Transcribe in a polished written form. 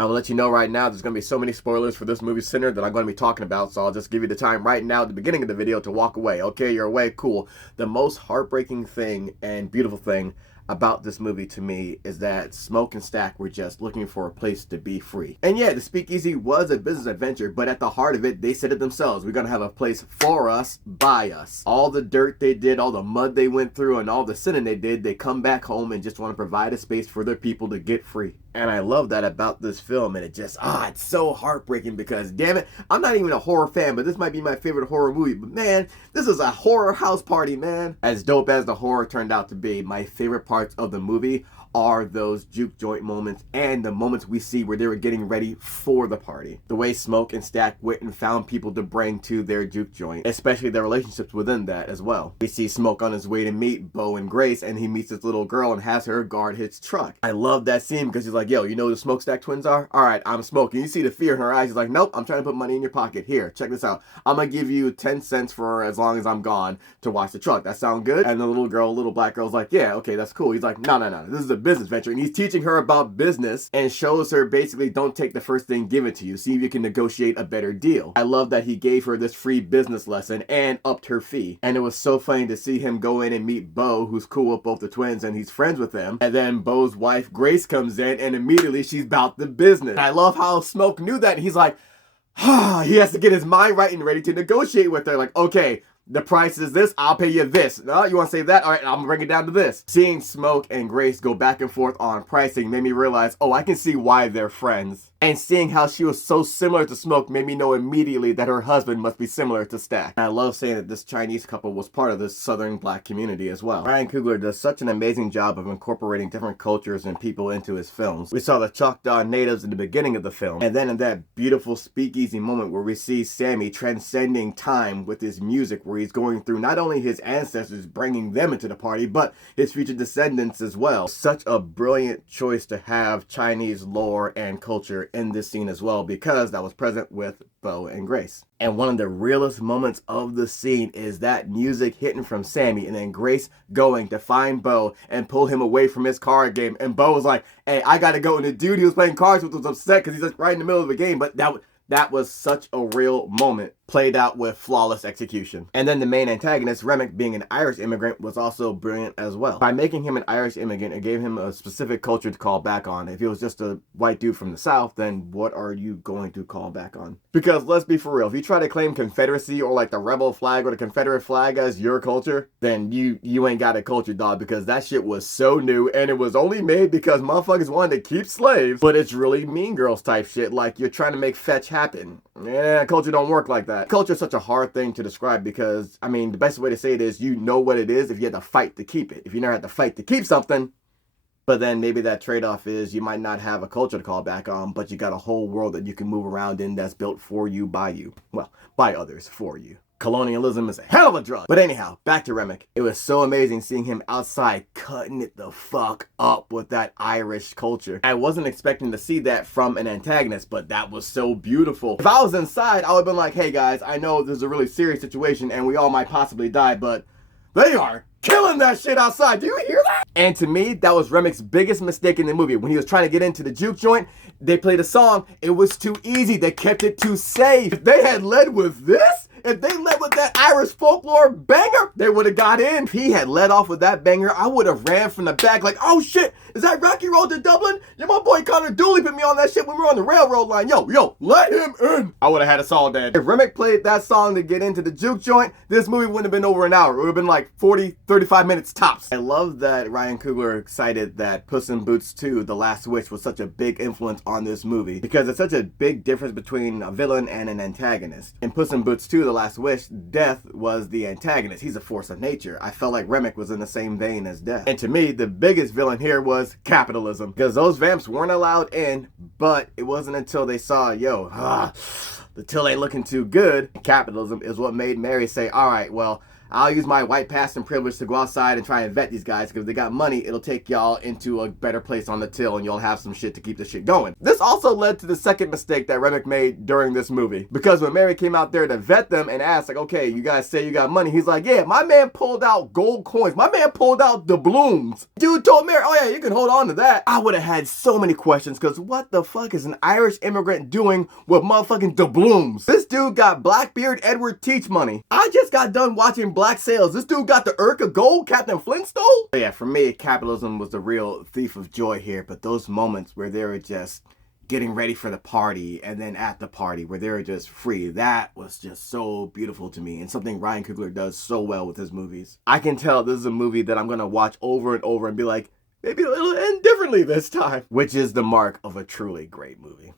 I will let you know right now, there's going to be so many spoilers for this movie Sinner that I'm going to be talking about, so I'll just give you the time right now at the beginning of the video to walk away. Okay, you're away, cool. The most heartbreaking thing and beautiful thing about this movie to me is that Smoke and Stack were just looking for a place to be free. And yeah, the speakeasy was a business adventure, but at the heart of it, they said it themselves. We're gonna have a place for us, by us. All the dirt they did, all the mud they went through, and all the sinning they did, they come back home and just want to provide a space for their people to get free. And I love that about this film, and it just, it's so heartbreaking because, damn it, I'm not even a horror fan, but this might be my favorite horror movie. But man, this is a horror house party, man. As dope as the horror turned out to be, my favorite parts of the movie are those juke joint moments and the moments we see where they were getting ready for the party. The way Smoke and Stack went and found people to bring to their juke joint, especially their relationships within that as well. We see Smoke on his way to meet Bo and Grace, and he meets this little girl and has her guard his truck. I love that scene because he's like, yo, you know who the Smokestack twins are? All right, I'm Smoke. And you see the fear in her eyes. He's like, nope, I'm trying to put money in your pocket. Here, check this out. I'm gonna give you 10 cents for as long as I'm gone to wash the truck. That sound good? And the little black girl's like, yeah, okay, that's cool. He's like, no, this is a business venture. And he's teaching her about business and shows her basically don't take the first thing given to you. See if you can negotiate a better deal. I love that he gave her this free business lesson and upped her fee. And it was so funny to see him go in and meet Bo, who's cool with both the twins and he's friends with them. And then Bo's wife, Grace, comes in and immediately she's about the business. And I love how Smoke knew that. And he's like, he has to get his mind right and ready to negotiate with her. Like, okay, the price is this, I'll pay you this. No, you want to save that? All right, I'm gonna bring it down to this. Seeing Smoke and Grace go back and forth on pricing made me realize, oh, I can see why they're friends. And seeing how she was so similar to Smoke made me know immediately that her husband must be similar to Stack. And I love saying that this Chinese couple was part of this southern black community as well. Ryan Coogler does such an amazing job of incorporating different cultures and people into his films. We saw the Choctaw natives in the beginning of the film, and then in that beautiful speakeasy moment where we see Sammie transcending time with his music, where he's going through not only his ancestors, bringing them into the party, but his future descendants as well. Such a brilliant choice to have Chinese lore and culture in this scene as well, because that was present with Bo and Grace. And one of the realest moments of the scene is that music hitting from Sammie and then Grace going to find Bo and pull him away from his card game. And Bo was like, hey, I gotta go. And the dude he was playing cards with was upset because he's just right in the middle of the game. But that was such a real moment, played out with flawless execution. And then the main antagonist, Remmick, being an Irish immigrant, was also brilliant as well. By making him an Irish immigrant, it gave him a specific culture to call back on. If he was just a white dude from the South, then what are you going to call back on? Because let's be for real, if you try to claim Confederacy or like the rebel flag or the Confederate flag as your culture, then you ain't got a culture, dog, because that shit was so new and it was only made because motherfuckers wanted to keep slaves. But it's really Mean Girls type shit, like you're trying to make fetch happen. Yeah, culture don't work like that. Culture is such a hard thing to describe because, I mean, the best way to say it is you know what it is if you had to fight to keep it. If you never had to fight to keep something, but then maybe that trade-off is you might not have a culture to call back on, but you got a whole world that you can move around in that's built for you, by you. Well, by others, for you. Colonialism is a hell of a drug. But anyhow, back to Remmick. It was so amazing seeing him outside cutting it the fuck up with that Irish culture. I wasn't expecting to see that from an antagonist, but that was so beautiful. If I was inside, I would have been like, hey guys, I know this is a really serious situation and we all might possibly die, but they are killing that shit outside. Do you hear that? And to me, that was Remmick's biggest mistake in the movie. When he was trying to get into the juke joint, they played a song. It was too easy. They kept it too safe. If they had led with this, if they led with that Irish folklore banger, they would have got in. If he had led off with that banger, I would have ran from the back like, oh shit, is that Rocky Road to Dublin? Yeah, my boy Connor Dooley put me on that shit when we were on the railroad line. Yo, let him in. I would have had us all dead. If Remmick played that song to get into the juke joint, this movie wouldn't have been over an hour. It would have been like 40, 35 minutes tops. I love that Ryan Coogler cited that Puss in Boots 2, The Last Wish, was such a big influence on this movie because it's such a big difference between a villain and an antagonist. In Puss in Boots 2, The Last Wish, Death was the antagonist. He's a force of nature. I felt like Remmick was in the same vein as Death. And to me, the biggest villain here was capitalism, because those vamps weren't allowed in, but it wasn't until they saw, the till ain't looking too good. Capitalism is what made Mary say, all right, well, I'll use my white passing privilege to go outside and try and vet these guys, because if they got money, it'll take y'all into a better place on the till and you'll have some shit to keep the shit going. This also led to the second mistake that Remmick made during this movie, because when Mary came out there to vet them and asked, like, okay, you guys say you got money, he's like, yeah, my man pulled out gold coins, my man pulled out doubloons. Dude told Mary, oh yeah, you can hold on to that. I would have had so many questions, because what the fuck is an Irish immigrant doing with motherfucking doubloons? This dude got Blackbeard Edward Teach money. I just got done watching Black Sails. This dude got the Urca Gold Captain Flint stole? But yeah, for me, Capitalism was the real thief of joy here, but those moments where they were just getting ready for the party, and then at the party where they were just free, that was just so beautiful to me, and something Ryan Coogler does so well with his movies. I can tell this is a movie that I'm gonna watch over and over and be like, maybe it'll end differently this time, which is the mark of a truly great movie.